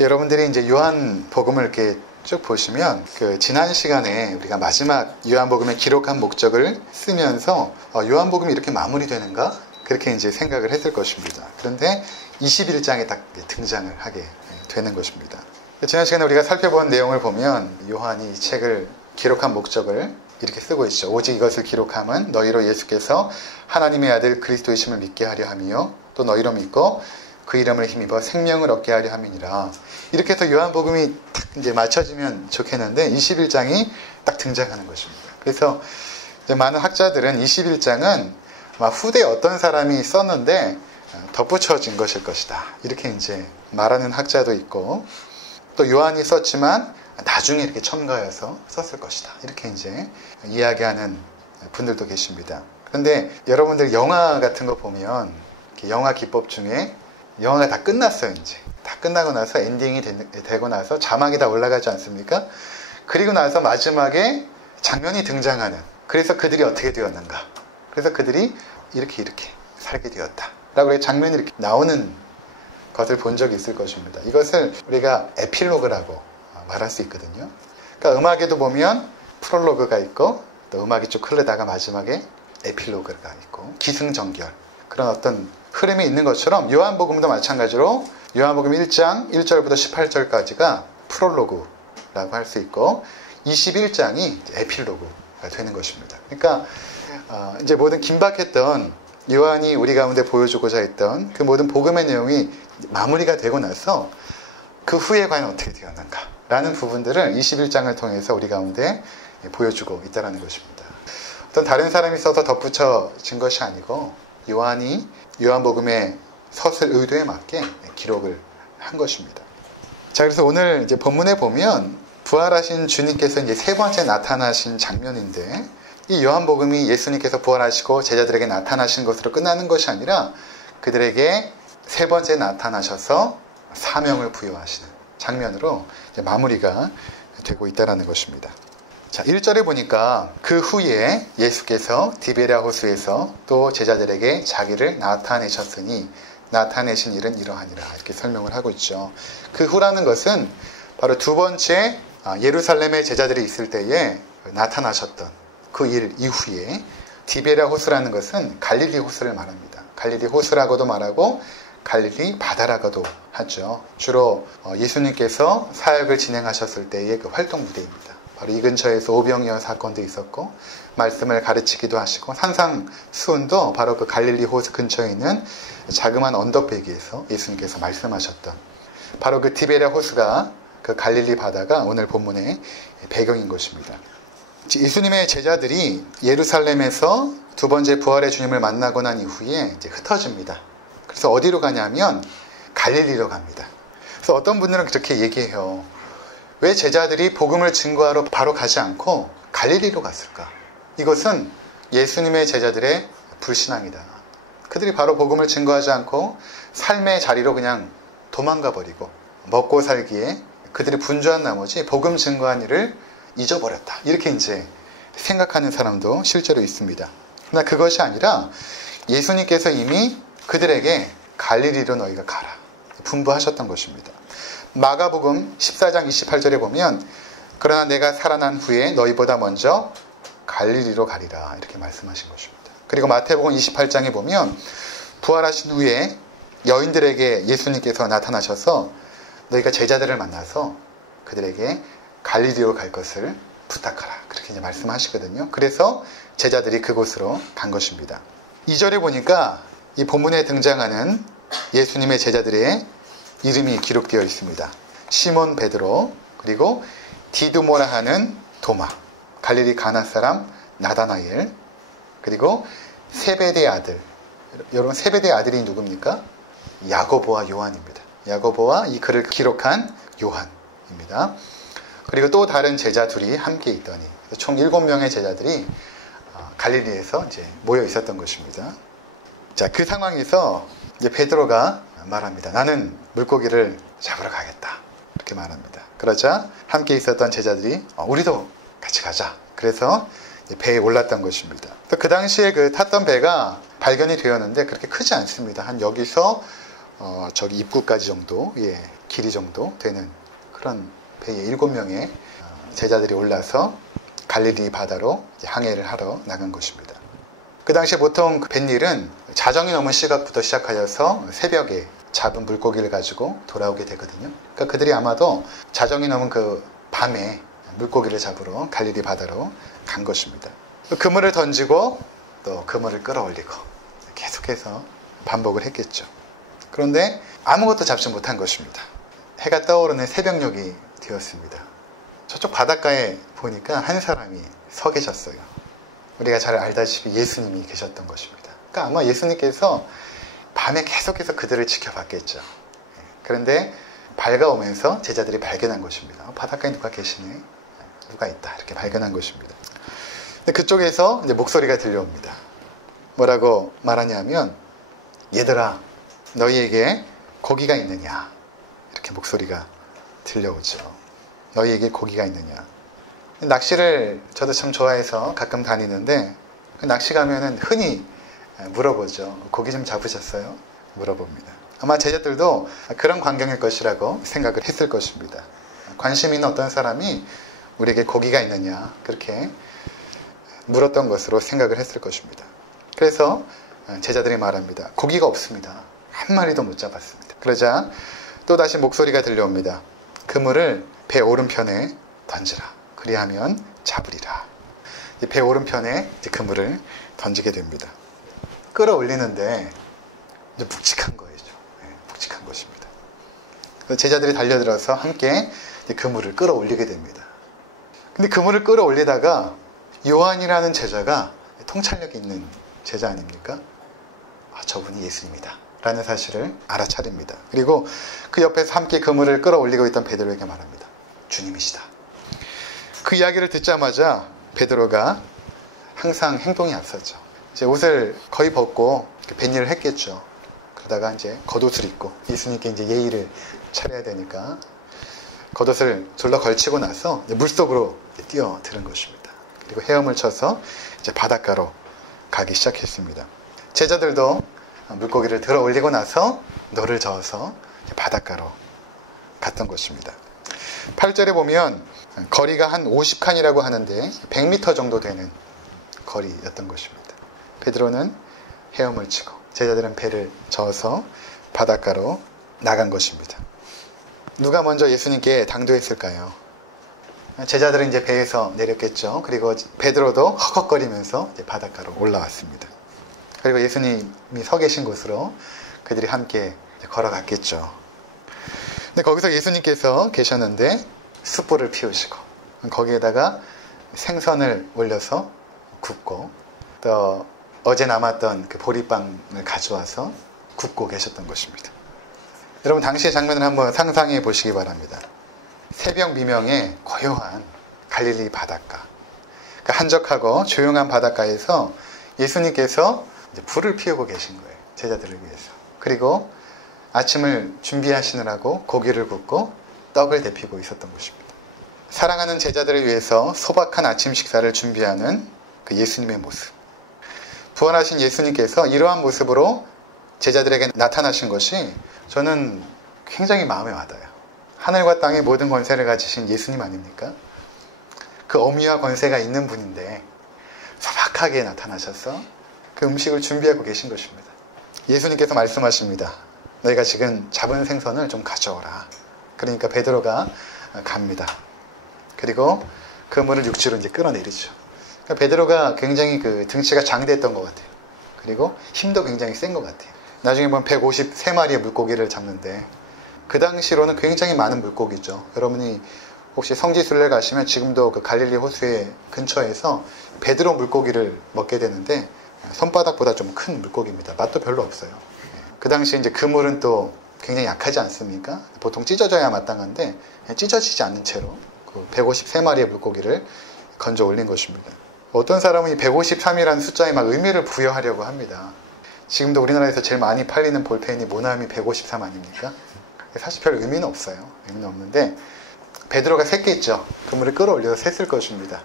여러분들이 이제 요한복음을 이렇게 쭉 보시면 지난 시간에 우리가 마지막 요한복음의 기록한 목적을 쓰면서 요한복음이 이렇게 마무리되는가? 그렇게 이제 생각을 했을 것입니다. 그런데 21장에 딱 등장을 하게 되는 것입니다. 지난 시간에 우리가 살펴본 내용을 보면 요한이 이 책을 기록한 목적을 이렇게 쓰고 있죠. 오직 이것을 기록함은 너희로 예수께서 하나님의 아들 그리스도이심을 믿게 하려 함이요 또 너희로 믿고 그 이름을 힘입어 생명을 얻게 하려 함이니라. 이렇게 해서 요한복음이 딱 이제 맞춰지면 좋겠는데 21장이 딱 등장하는 것입니다. 그래서 이제 많은 학자들은 21장은 아마 후대에 어떤 사람이 썼는데 덧붙여진 것일 것이다. 이렇게 이제 말하는 학자도 있고 또 요한이 썼지만 나중에 이렇게 첨가해서 썼을 것이다. 이렇게 이제 이야기하는 분들도 계십니다. 그런데 여러분들 영화 같은 거 보면 영화 기법 중에 영화가 다 끝났어요. 이제 다 끝나고 나서 엔딩이 되고 나서 자막이 다 올라가지 않습니까? 그리고 나서 마지막에 장면이 등장하는, 그래서 그들이 어떻게 되었는가, 그래서 그들이 이렇게 살게 되었다 라고 장면이 이렇게 나오는 것을 본 적이 있을 것입니다. 이것을 우리가 에필로그라고 말할 수 있거든요. 그러니까 음악에도 보면 프롤로그가 있고 또 음악이 쭉 흐르다가 마지막에 에필로그가 있고 기승전결, 그런 어떤 흐름이 있는 것처럼 요한복음도 마찬가지로 요한복음 1장 1절부터 18절까지가 프롤로그라고 할 수 있고 21장이 에필로그가 되는 것입니다. 그러니까 이제 모든 긴박했던 요한이 우리 가운데 보여주고자 했던 그 모든 복음의 내용이 마무리가 되고 나서 그 후에 과연 어떻게 되었는가 라는 부분들을 21장을 통해서 우리 가운데 보여주고 있다는 것입니다. 어떤 다른 사람이 써서 덧붙여진 것이 아니고 요한이 요한복음의 서술 의도에 맞게 기록을 한 것입니다. 자, 그래서 오늘 이제 본문에 보면 부활하신 주님께서 이제 세 번째 나타나신 장면인데, 이 요한복음이 예수님께서 부활하시고 제자들에게 나타나신 것으로 끝나는 것이 아니라 그들에게 세 번째 나타나셔서 사명을 부여하시는 장면으로 이제 마무리가 되고 있다는 것입니다. 자, 1절에 보니까 그 후에 예수께서 디베랴 호수에서 또 제자들에게 자기를 나타내셨으니 나타내신 일은 이러하니라, 이렇게 설명을 하고 있죠. 그 후라는 것은 바로 두 번째 예루살렘에 제자들이 있을 때에 나타나셨던 그 일 이후에, 디베랴 호수라는 것은 갈릴리 호수를 말합니다. 갈릴리 호수라고도 말하고 갈릴리 바다라고도 하죠. 주로 예수님께서 사역을 진행하셨을 때의 그 활동 무대입니다. 바로 이 근처에서 오병이어 사건도 있었고 말씀을 가르치기도 하시고 산상수훈도 바로 그 갈릴리 호수 근처에 있는 자그마한 언덕배기에서 예수님께서 말씀하셨던 바로 그 디베랴 호수가, 그 갈릴리 바다가 오늘 본문의 배경인 것입니다. 예수님의 제자들이 예루살렘에서 두 번째 부활의 주님을 만나고 난 이후에 이제 흩어집니다. 그래서 어디로 가냐면 갈릴리로 갑니다. 그래서 어떤 분들은 그렇게 얘기해요. 왜 제자들이 복음을 증거하러 바로 가지 않고 갈릴리로 갔을까? 이것은 예수님의 제자들의 불신앙이다. 그들이 바로 복음을 증거하지 않고 삶의 자리로 그냥 도망가 버리고 먹고 살기에 그들이 분주한 나머지 복음 증거한 일을 잊어버렸다. 이렇게 이제 생각하는 사람도 실제로 있습니다. 그러나 그것이 아니라 예수님께서 이미 그들에게 갈릴리로 너희가 가라 분부하셨던 것입니다. 마가복음 14장 28절에 보면 그러나 내가 살아난 후에 너희보다 먼저 갈릴리로 가리라, 이렇게 말씀하신 것입니다. 그리고 마태복음 28장에 보면 부활하신 후에 여인들에게 예수님께서 나타나셔서 너희가 제자들을 만나서 그들에게 갈릴리로 갈 것을 부탁하라, 그렇게 이제 말씀하시거든요. 그래서 제자들이 그곳으로 간 것입니다. 2절에 보니까 이 본문에 등장하는 예수님의 제자들의 이름이 기록되어 있습니다. 시몬 베드로, 그리고 디두모라 하는 도마, 갈릴리 가나 사람 나다나엘, 그리고 세베대의 아들. 여러분, 세베대의 아들이 누굽니까? 야고보와 요한입니다. 야고보와 이 글을 기록한 요한입니다. 그리고 또 다른 제자 둘이 함께 있더니, 총 7명의 제자들이 갈릴리에서 이제 모여 있었던 것입니다. 자, 그 상황에서 이제 베드로가 말합니다. 나는 물고기를 잡으러 가겠다, 이렇게 말합니다. 그러자 함께 있었던 제자들이 우리도 같이 가자, 그래서 배에 올랐던 것입니다. 또 그 당시에 그 탔던 배가 발견이 되었는데 그렇게 크지 않습니다. 한 여기서 저기 입구까지 정도 길이 정도 되는 그런 배에 7명의 제자들이 올라서 갈릴리 바다로 항해를 하러 나간 것입니다. 그 당시에 보통 뱃일은 자정이 넘은 시각부터 시작하여서 새벽에 잡은 물고기를 가지고 돌아오게 되거든요. 그러니까 그들이 아마도 자정이 넘은 그 밤에 물고기를 잡으러 갈릴리 바다로 간 것입니다. 그물을 던지고 또 그물을 끌어올리고 계속해서 반복을 했겠죠. 그런데 아무것도 잡지 못한 것입니다. 해가 떠오르는 새벽녘이 되었습니다. 저쪽 바닷가에 보니까 한 사람이 서 계셨어요. 우리가 잘 알다시피 예수님이 계셨던 것입니다. 그러니까 아마 예수님께서 밤에 계속해서 그들을 지켜봤겠죠. 그런데 밝아오면서 제자들이 발견한 것입니다. 바닷가에 누가 계시네? 누가 있다. 이렇게 발견한 것입니다. 근데 그쪽에서 이제 목소리가 들려옵니다. 뭐라고 말하냐면, 얘들아, 너희에게 고기가 있느냐? 이렇게 목소리가 들려오죠. 너희에게 고기가 있느냐? 낚시를 저도 참 좋아해서 가끔 다니는데, 낚시 가면은 흔히 물어보죠. 고기 좀 잡으셨어요? 물어봅니다. 아마 제자들도 그런 광경일 것이라고 생각을 했을 것입니다. 관심 있는 어떤 사람이 우리에게 고기가 있느냐 그렇게 물었던 것으로 생각을 했을 것입니다. 그래서 제자들이 말합니다. 고기가 없습니다. 한 마리도 못 잡았습니다. 그러자 또다시 목소리가 들려옵니다. 그물을 배 오른편에 던지라. 그리하면 잡으리라. 배 오른편에 그물을 던지게 됩니다. 끌어올리는데 이제 묵직한 거예요. 묵직한 것입니다. 제자들이 달려들어서 함께 그물을 끌어올리게 됩니다. 근데 그물을 끌어올리다가 요한이라는 제자가 통찰력 있는 제자 아닙니까? 저분이 예수님이다 라는 사실을 알아차립니다. 그리고 그 옆에서 함께 그물을 끌어올리고 있던 베드로에게 말합니다. 주님이시다. 그 이야기를 듣자마자 베드로가 항상 행동이 앞섰죠. 이제 옷을 거의 벗고 뱃일을 했겠죠. 그러다가 이제 겉옷을 입고 예수님께 이제 예의를 차려야 되니까 겉옷을 졸라 걸치고 나서 물속으로 뛰어드는 것입니다. 그리고 헤엄을 쳐서 이제 바닷가로 가기 시작했습니다. 제자들도 물고기를 들어 올리고 나서 노를 저어서 바닷가로 갔던 것입니다. 8절에 보면 거리가 한 50칸이라고 하는데 100m 정도 되는 거리였던 것입니다. 베드로는 헤엄을 치고 제자들은 배를 저어서 바닷가로 나간 것입니다. 누가 먼저 예수님께 당도했을까요? 제자들은 이제 배에서 내렸겠죠. 그리고 베드로도 헉헉거리면서 이제 바닷가로 올라왔습니다. 그리고 예수님이 서 계신 곳으로 그들이 함께 걸어갔겠죠. 근데 거기서 예수님께서 계셨는데 숯불을 피우시고 거기에다가 생선을 올려서 굽고 또 어제 남았던 그 보리빵을 가져와서 굽고 계셨던 것입니다. 여러분 당시의 장면을 한번 상상해 보시기 바랍니다. 새벽 미명에 고요한 갈릴리 바닷가, 그 한적하고 조용한 바닷가에서 예수님께서 이제 불을 피우고 계신 거예요. 제자들을 위해서. 그리고 아침을 준비하시느라고 고기를 굽고 떡을 데피고 있었던 것입니다. 사랑하는 제자들을 위해서 소박한 아침 식사를 준비하는 그 예수님의 모습. 부활하신 예수님께서 이러한 모습으로 제자들에게 나타나신 것이 저는 굉장히 마음에 와닿아요. 하늘과 땅의 모든 권세를 가지신 예수님 아닙니까? 그 어미와 권세가 있는 분인데 소박하게 나타나셔서 그 음식을 준비하고 계신 것입니다. 예수님께서 말씀하십니다. 너희가 지금 잡은 생선을 좀 가져오라. 그러니까 베드로가 갑니다. 그리고 그물을 육지로 이제 끌어내리죠. 그러니까 베드로가 굉장히 그 등치가 장대했던 것 같아요. 그리고 힘도 굉장히 센 것 같아요. 나중에 보면 153마리의 물고기를 잡는데 그 당시로는 굉장히 많은 물고기죠. 여러분이 혹시 성지순례 가시면 지금도 그 갈릴리 호수의 근처에서 베드로 물고기를 먹게 되는데 손바닥보다 좀 큰 물고기입니다. 맛도 별로 없어요. 그 당시 이제 그물은 또 굉장히 약하지 않습니까? 보통 찢어져야 마땅한데 찢어지지 않는 채로 그 153마리의 물고기를 건져 올린 것입니다. 어떤 사람은 이 153이라는 숫자에 막 의미를 부여하려고 합니다. 지금도 우리나라에서 제일 많이 팔리는 볼펜이 모나미 153 아닙니까? 사실 별 의미는 없어요. 의미는 없는데 베드로가 샜겠죠. 그물을 끌어올려서 샜을 것입니다.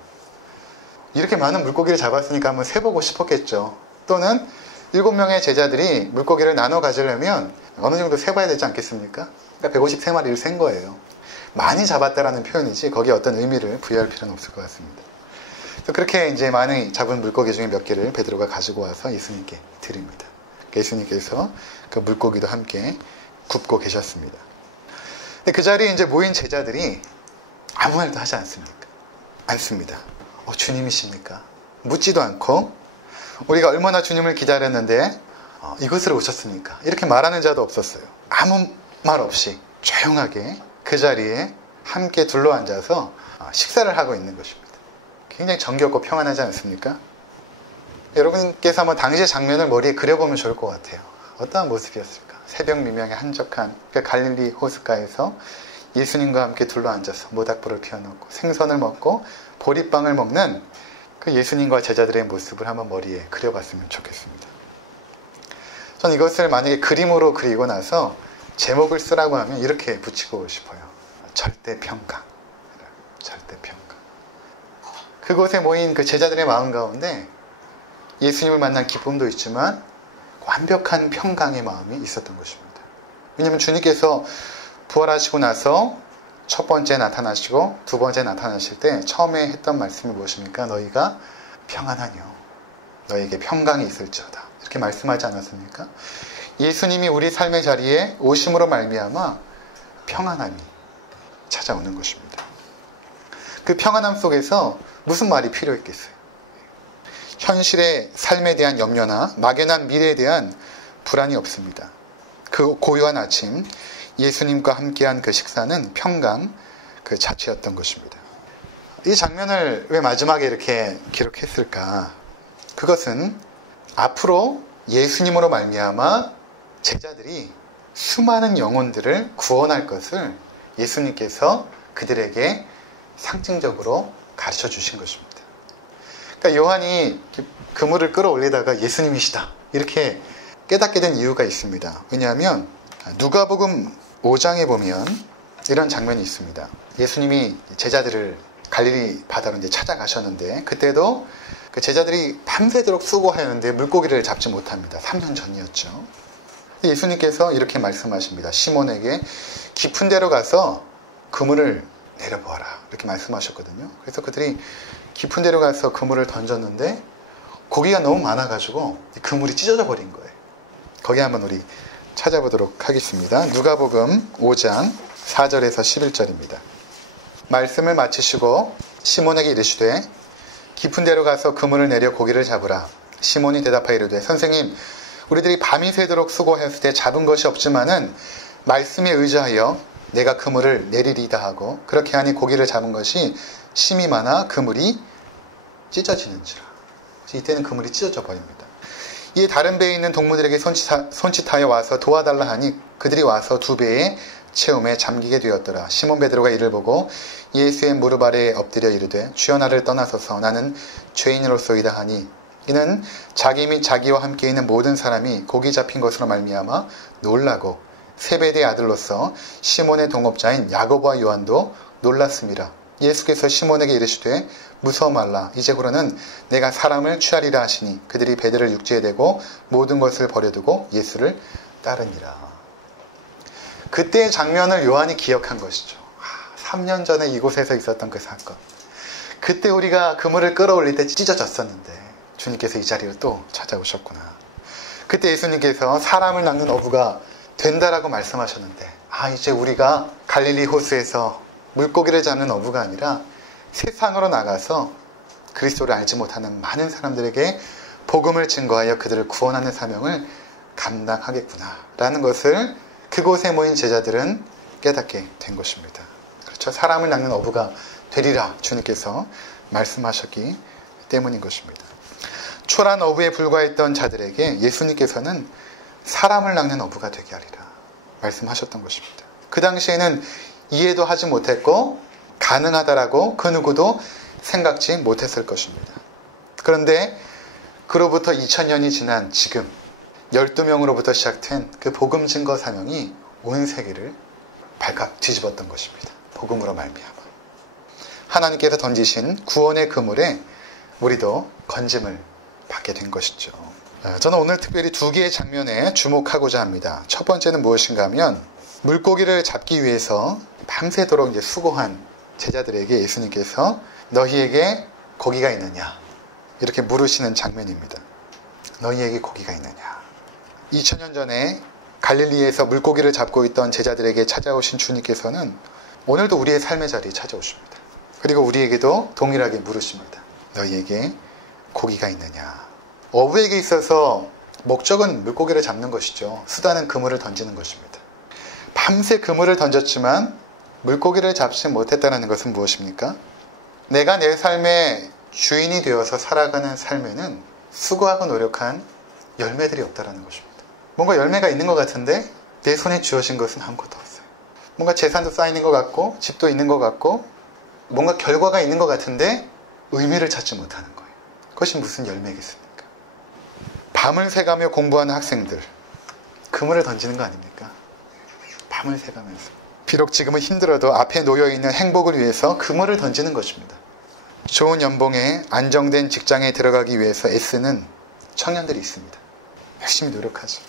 이렇게 많은 물고기를 잡았으니까 한번 세보고 싶었겠죠. 또는 7명의 제자들이 물고기를 나눠 가지려면 어느 정도 세봐야 되지 않겠습니까? 그러니까 153마리를 센 거예요. 많이 잡았다라는 표현이지 거기에 어떤 의미를 부여할 필요는 없을 것 같습니다. 그렇게 이제 많이 잡은 물고기 중에 몇 개를 베드로가 가지고 와서 예수님께 드립니다. 예수님께서 그 물고기도 함께 굽고 계셨습니다. 근데 그 자리에 이제 모인 제자들이 아무 말도 하지 않습니다. 주님이십니까? 묻지도 않고 우리가 얼마나 주님을 기다렸는데 이곳으로 오셨습니까? 이렇게 말하는 자도 없었어요. 아무 말 없이 조용하게 그 자리에 함께 둘러앉아서 식사를 하고 있는 것입니다. 굉장히 정겹고 평안하지 않습니까? 여러분께서 한번 당시의 장면을 머리에 그려보면 좋을 것 같아요. 어떠한 모습이었을까? 새벽 미명에 한적한 그 갈릴리 호숫가에서 예수님과 함께 둘러앉아서 모닥불을 피워놓고 생선을 먹고 보리빵을 먹는 그 예수님과 제자들의 모습을 한번 머리에 그려봤으면 좋겠습니다. 전 이것을 만약에 그림으로 그리고 나서 제목을 쓰라고 하면 이렇게 붙이고 싶어요. 절대평강. 절대평강. 그곳에 모인 그 제자들의 마음 가운데 예수님을 만난 기쁨도 있지만 완벽한 평강의 마음이 있었던 것입니다. 왜냐하면 주님께서 부활하시고 나서 첫 번째 나타나시고 두 번째 나타나실 때 처음에 했던 말씀이 무엇입니까? 너희가 평안하뇨. 너희에게 평강이 있을지어다. 이렇게 말씀하지 않았습니까? 예수님이 우리 삶의 자리에 오심으로 말미암아 평안함이 찾아오는 것입니다. 그 평안함 속에서 무슨 말이 필요했겠어요? 현실의 삶에 대한 염려나 막연한 미래에 대한 불안이 없습니다. 그 고요한 아침 예수님과 함께한 그 식사는 평강 그 자체였던 것입니다. 이 장면을 왜 마지막에 이렇게 기록했을까? 그것은 앞으로 예수님으로 말미암아 제자들이 수많은 영혼들을 구원할 것을 예수님께서 그들에게 상징적으로 가르쳐 주신 것입니다. 그러니까 요한이 그물을 끌어올리다가 예수님이시다 이렇게 깨닫게 된 이유가 있습니다. 왜냐하면 누가복음 5장에 보면 이런 장면이 있습니다. 예수님이 제자들을 갈릴리 바다로 이제 찾아가셨는데 그때도 그 제자들이 밤새도록 수고하였는데 물고기를 잡지 못합니다. 3년 전이었죠. 예수님께서 이렇게 말씀하십니다. 시몬에게 깊은 데로 가서 그물을 내려보아라 이렇게 말씀하셨거든요. 그래서 그들이 깊은 데로 가서 그물을 던졌는데 고기가 너무 많아가지고 그물이 찢어져 버린 거예요. 거기 한번 우리 찾아보도록 하겠습니다. 누가복음 5장 4절에서 11절입니다. 말씀을 마치시고 시몬에게 이르시되 깊은 데로 가서 그물을 내려 고기를 잡으라. 시몬이 대답하여 이르되 선생님 우리들이 밤이 새도록 수고했을 때 잡은 것이 없지만은 말씀에 의지하여 내가 그물을 내리리다 하고 그렇게 하니 고기를 잡은 것이 심이 많아 그물이 찢어지는지라. 이때는 그물이 찢어져 버립니다. 이에 다른 배에 있는 동무들에게 손짓하여 와서 도와달라 하니 그들이 와서 두 배의 체험에 잠기게 되었더라. 시몬 베드로가 이를 보고 예수의 무릎 아래에 엎드려 이르되 주여 나를 떠나소서 나는 죄인으로소이다 하니 이는 자기 및 자기와 함께 있는 모든 사람이 고기 잡힌 것으로 말미암아 놀라고 세베대의 아들로서 시몬의 동업자인 야고보와 요한도 놀랐습니다. 예수께서 시몬에게 이르시되 무서워 말라. 이제부로는 내가 사람을 취하리라 하시니 그들이 베드로를 육지에 대고 모든 것을 버려두고 예수를 따르니라. 그때의 장면을 요한이 기억한 것이죠. 3년 전에 이곳에서 있었던 그 사건. 그때 우리가 그물을 끌어올릴 때 찢어졌었는데 주님께서 이 자리를 또 찾아오셨구나. 그때 예수님께서 사람을 낚는 어부가 된다라고 말씀하셨는데 이제 우리가 갈릴리 호수에서 물고기를 잡는 어부가 아니라 세상으로 나가서 그리스도를 알지 못하는 많은 사람들에게 복음을 증거하여 그들을 구원하는 사명을 감당하겠구나 라는 것을 그곳에 모인 제자들은 깨닫게 된 것입니다. 그렇죠. 사람을 낚는 어부가 되리라 주님께서 말씀하셨기 때문인 것입니다. 초란 어부에 불과했던 자들에게 예수님께서는 사람을 낚는 어부가 되게 하리라 말씀하셨던 것입니다. 그 당시에는 이해도 하지 못했고 가능하다라고 그 누구도 생각지 못했을 것입니다. 그런데 그로부터 2000년이 지난 지금 12명으로부터 시작된 그 복음 증거 사명이 온 세계를 발칵 뒤집었던 것입니다. 복음으로 말미암아 하나님께서 던지신 구원의 그물에 우리도 건짐을 받게 된 것이죠. 저는 오늘 특별히 두 개의 장면에 주목하고자 합니다. 첫 번째는 무엇인가 하면 물고기를 잡기 위해서 밤새도록 이제 수고한 제자들에게 예수님께서 너희에게 고기가 있느냐? 이렇게 물으시는 장면입니다. 너희에게 고기가 있느냐? 2000년 전에 갈릴리에서 물고기를 잡고 있던 제자들에게 찾아오신 주님께서는 오늘도 우리의 삶의 자리에 찾아오십니다. 그리고 우리에게도 동일하게 물으십니다. 너희에게 고기가 있느냐? 어부에게 있어서 목적은 물고기를 잡는 것이죠. 수단은 그물을 던지는 것입니다. 밤새 그물을 던졌지만 물고기를 잡지 못했다는 것은 무엇입니까? 내가 내 삶의 주인이 되어서 살아가는 삶에는 수고하고 노력한 열매들이 없다는 것입니다. 뭔가 열매가 있는 것 같은데 내 손에 쥐어진 것은 아무것도 없어요. 뭔가 재산도 쌓이는 것 같고 집도 있는 것 같고 뭔가 결과가 있는 것 같은데 의미를 찾지 못하는 거예요. 그것이 무슨 열매겠습니까? 밤을 새가며 공부하는 학생들, 그물을 던지는 거 아닙니까? 밤을 새가면서 비록 지금은 힘들어도 앞에 놓여있는 행복을 위해서 그물을 던지는 것입니다. 좋은 연봉에 안정된 직장에 들어가기 위해서 애쓰는 청년들이 있습니다. 열심히 노력하죠.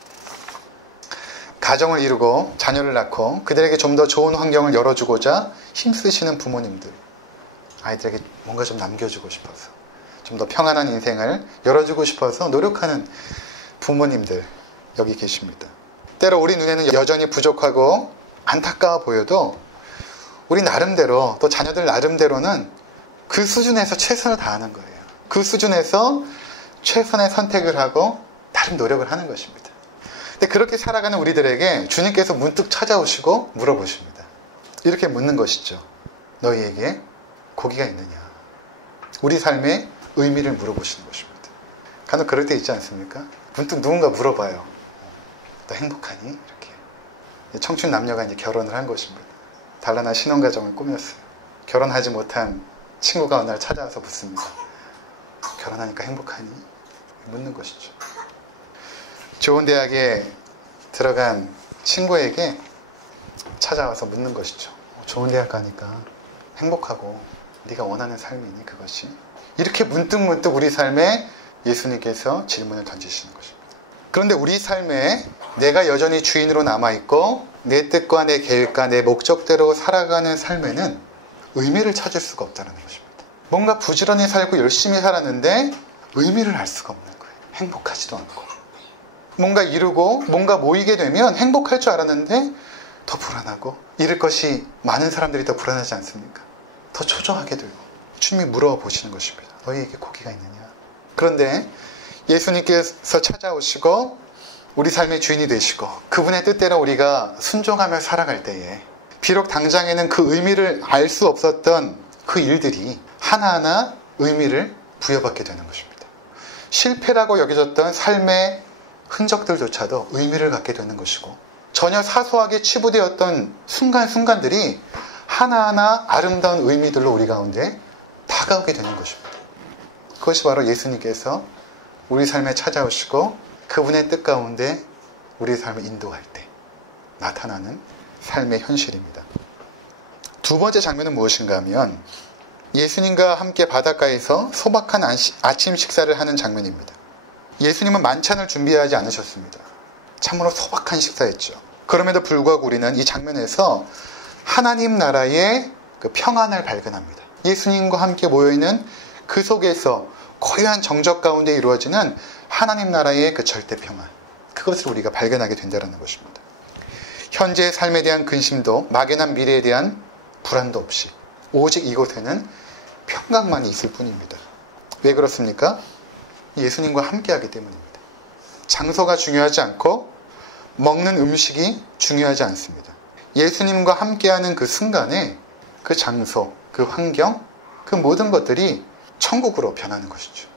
가정을 이루고 자녀를 낳고 그들에게 좀 더 좋은 환경을 열어주고자 힘쓰시는 부모님들, 아이들에게 뭔가 좀 남겨주고 싶어서 좀 더 평안한 인생을 열어주고 싶어서 노력하는 부모님들 여기 계십니다. 때로 우리 눈에는 여전히 부족하고 안타까워 보여도 우리 나름대로 또 자녀들 나름대로는 그 수준에서 최선을 다하는 거예요. 그 수준에서 최선의 선택을 하고 다른 노력을 하는 것입니다. 근데 그렇게 살아가는 우리들에게 주님께서 문득 찾아오시고 물어보십니다. 이렇게 묻는 것이죠. 너희에게 고기가 있느냐? 우리 삶의 의미를 물어보시는 것입니다. 간혹 그럴 때 있지 않습니까? 문득 누군가 물어봐요. 너 행복하니? 이렇게. 청춘 남녀가 이제 결혼을 한 것입니다. 단란한 신혼가정을 꾸몄어요. 결혼하지 못한 친구가 어느 날 찾아와서 묻습니다. 결혼하니까 행복하니? 묻는 것이죠. 좋은 대학에 들어간 친구에게 찾아와서 묻는 것이죠. 좋은 대학 가니까 행복하고 네가 원하는 삶이니 그것이? 이렇게 문득 우리 삶에 예수님께서 질문을 던지시는 것입니다. 그런데 우리 삶에 내가 여전히 주인으로 남아있고 내 뜻과 내 계획과 내 목적대로 살아가는 삶에는 의미를 찾을 수가 없다는 것입니다. 뭔가 부지런히 살고 열심히 살았는데 의미를 알 수가 없는 거예요. 행복하지도 않고. 뭔가 이루고 뭔가 모이게 되면 행복할 줄 알았는데 더 불안하고 잃을 것이 많은 사람들이 더 불안하지 않습니까? 더 초조하게 되고 주님이 물어보시는 것입니다. 너희에게 고기가 있느냐? 그런데 예수님께서 찾아오시고 우리 삶의 주인이 되시고 그분의 뜻대로 우리가 순종하며 살아갈 때에 비록 당장에는 그 의미를 알 수 없었던 그 일들이 하나하나 의미를 부여받게 되는 것입니다. 실패라고 여겨졌던 삶의 흔적들조차도 의미를 갖게 되는 것이고 전혀 사소하게 치부되었던 순간순간들이 하나하나 아름다운 의미들로 우리 가운데 다가오게 되는 것입니다. 그것이 바로 예수님께서 우리 삶에 찾아오시고 그분의 뜻 가운데 우리 삶을 인도할 때 나타나는 삶의 현실입니다. 두 번째 장면은 무엇인가 하면 예수님과 함께 바닷가에서 소박한 아침 식사를 하는 장면입니다. 예수님은 만찬을 준비하지 않으셨습니다. 참으로 소박한 식사였죠. 그럼에도 불구하고 우리는 이 장면에서 하나님 나라의 그 평안을 발견합니다. 예수님과 함께 모여있는 그 속에서 고요한 정적 가운데 이루어지는 하나님 나라의 그 절대 평안, 그것을 우리가 발견하게 된다는 것입니다. 현재의 삶에 대한 근심도 막연한 미래에 대한 불안도 없이 오직 이곳에는 평강만이 있을 뿐입니다. 왜 그렇습니까? 예수님과 함께하기 때문입니다. 장소가 중요하지 않고 먹는 음식이 중요하지 않습니다. 예수님과 함께하는 그 순간에 그 장소, 그 환경, 그 모든 것들이 천국으로 변하는 것이죠.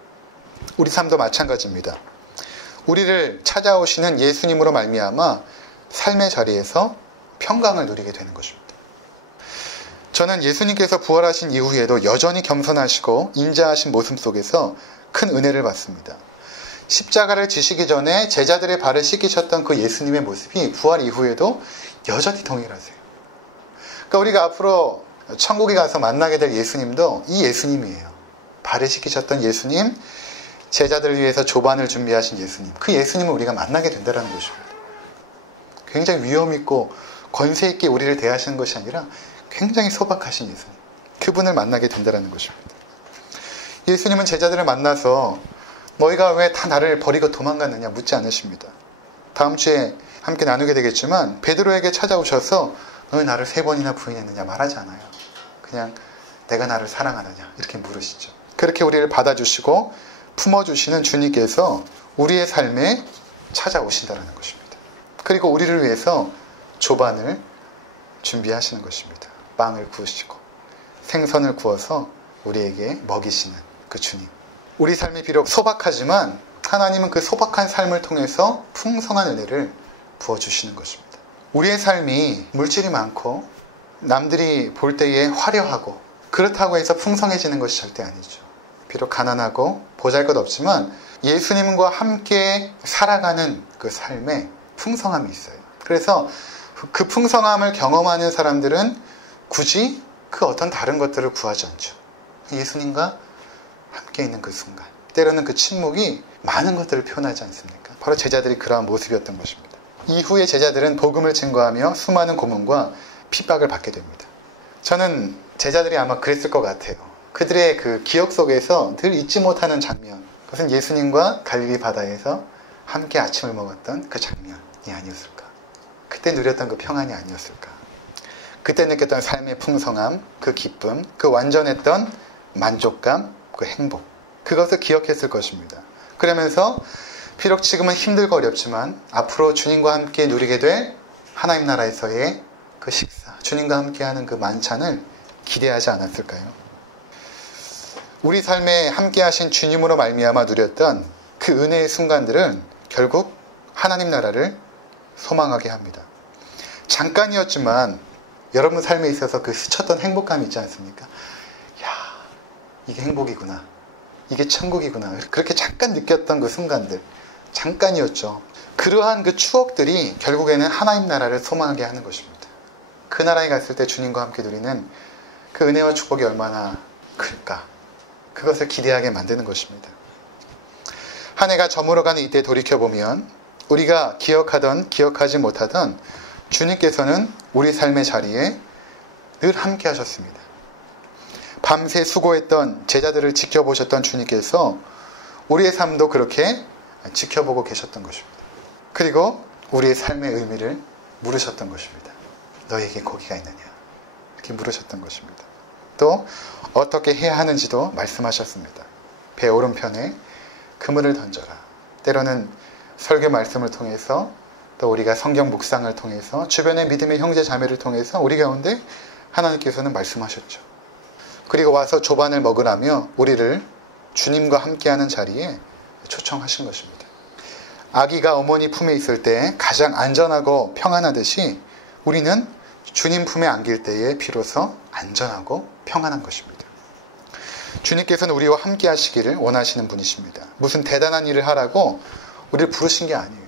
우리 삶도 마찬가지입니다. 우리를 찾아오시는 예수님으로 말미암아 삶의 자리에서 평강을 누리게 되는 것입니다. 저는 예수님께서 부활하신 이후에도 여전히 겸손하시고 인자하신 모습 속에서 큰 은혜를 받습니다. 십자가를 지시기 전에 제자들의 발을 씻기셨던 그 예수님의 모습이 부활 이후에도 여전히 동일하세요. 그러니까 우리가 앞으로 천국에 가서 만나게 될 예수님도 이 예수님이에요. 발을 씻기셨던 예수님, 제자들을 위해서 조반을 준비하신 예수님, 그 예수님을 우리가 만나게 된다는 것입니다. 굉장히 위험 있고 권세 있게 우리를 대하시는 것이 아니라 굉장히 소박하신 예수님, 그분을 만나게 된다는 것입니다. 예수님은 제자들을 만나서 너희가 왜 다 나를 버리고 도망갔느냐 묻지 않으십니다. 다음 주에 함께 나누게 되겠지만 베드로에게 찾아오셔서 너희 나를 3번이나 부인했느냐 말하지 않아요. 그냥 내가 나를 사랑하느냐 이렇게 물으시죠. 그렇게 우리를 받아주시고 품어주시는 주님께서 우리의 삶에 찾아오신다는 것입니다. 그리고 우리를 위해서 조반을 준비하시는 것입니다. 빵을 구우시고 생선을 구워서 우리에게 먹이시는 그 주님. 우리 삶이 비록 소박하지만 하나님은 그 소박한 삶을 통해서 풍성한 은혜를 부어주시는 것입니다. 우리의 삶이 물질이 많고 남들이 볼 때에 화려하고 그렇다고 해서 풍성해지는 것이 절대 아니죠. 비록 가난하고 보잘것없지만 예수님과 함께 살아가는 그 삶에 풍성함이 있어요. 그래서 그 풍성함을 경험하는 사람들은 굳이 그 어떤 다른 것들을 구하지 않죠. 예수님과 함께 있는 그 순간, 때로는 그 침묵이 많은 것들을 표현하지 않습니까? 바로 제자들이 그러한 모습이었던 것입니다. 이후에 제자들은 복음을 증거하며 수많은 고문과 핍박을 받게 됩니다. 저는 제자들이 아마 그랬을 것 같아요. 그들의 그 기억 속에서 늘 잊지 못하는 장면, 그것은 예수님과 갈릴리 바다에서 함께 아침을 먹었던 그 장면이 아니었을까? 그때 누렸던 그 평안이 아니었을까? 그때 느꼈던 삶의 풍성함, 그 기쁨, 그 완전했던 만족감, 그 행복, 그것을 기억했을 것입니다. 그러면서 비록 지금은 힘들고 어렵지만 앞으로 주님과 함께 누리게 될 하나님 나라에서의 그 식사, 주님과 함께하는 그 만찬을 기대하지 않았을까요? 우리 삶에 함께하신 주님으로 말미암아 누렸던 그 은혜의 순간들은 결국 하나님 나라를 소망하게 합니다. 잠깐이었지만 여러분 삶에 있어서 그 스쳤던 행복감이 있지 않습니까? 야, 이게 행복이구나. 이게 천국이구나. 그렇게 잠깐 느꼈던 그 순간들. 잠깐이었죠. 그러한 그 추억들이 결국에는 하나님 나라를 소망하게 하는 것입니다. 그 나라에 갔을 때 주님과 함께 누리는 그 은혜와 축복이 얼마나 클까. 그것을 기대하게 만드는 것입니다. 한 해가 저물어가는 이때 돌이켜보면 우리가 기억하던 기억하지 못하던 주님께서는 우리 삶의 자리에 늘 함께 하셨습니다. 밤새 수고했던 제자들을 지켜보셨던 주님께서 우리의 삶도 그렇게 지켜보고 계셨던 것입니다. 그리고 우리의 삶의 의미를 물으셨던 것입니다. 너에게 고기가 있느냐? 이렇게 물으셨던 것입니다. 또 어떻게 해야 하는지도 말씀하셨습니다. 배 오른편에 그물을 던져라. 때로는 설교 말씀을 통해서 또 우리가 성경 묵상을 통해서 주변의 믿음의 형제 자매를 통해서 우리 가운데 하나님께서는 말씀하셨죠. 그리고 와서 조반을 먹으라며 우리를 주님과 함께하는 자리에 초청하신 것입니다. 아기가 어머니 품에 있을 때 가장 안전하고 평안하듯이 우리는 주님 품에 안길 때에 비로소 안전하고 평안한 것입니다. 주님께서는 우리와 함께 하시기를 원하시는 분이십니다. 무슨 대단한 일을 하라고 우리를 부르신 게 아니에요.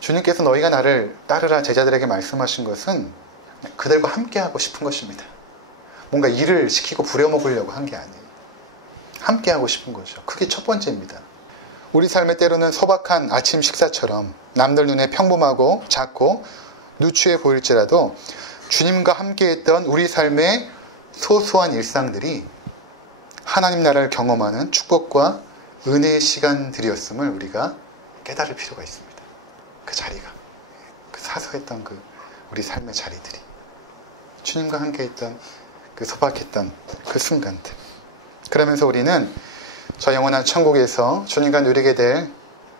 주님께서 너희가 나를 따르라 제자들에게 말씀하신 것은 그들과 함께 하고 싶은 것입니다. 뭔가 일을 시키고 부려먹으려고 한 게 아니에요. 함께 하고 싶은 거죠. 그게 첫 번째입니다. 우리 삶의 때로는 소박한 아침 식사처럼 남들 눈에 평범하고 작고 누추해 보일지라도 주님과 함께했던 우리 삶의 소소한 일상들이 하나님 나라를 경험하는 축복과 은혜의 시간들이었음을 우리가 깨달을 필요가 있습니다. 그 자리가, 그 사소했던 그 우리 삶의 자리들이, 주님과 함께했던 그 소박했던 그 순간들. 그러면서 우리는 저 영원한 천국에서 주님과 누리게 될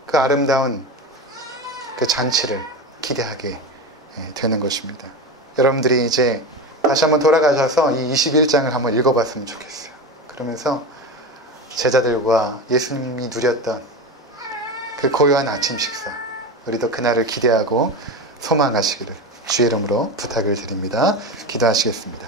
그 아름다운 그 잔치를 기대하게 되는 것입니다. 여러분들이 이제 다시 한번 돌아가셔서 이 21장을 한번 읽어봤으면 좋겠어요. 그러면서 제자들과 예수님이 누렸던 그 고요한 아침 식사, 우리도 그날을 기대하고 소망하시기를 주의 이름으로 부탁을 드립니다. 기도하시겠습니다.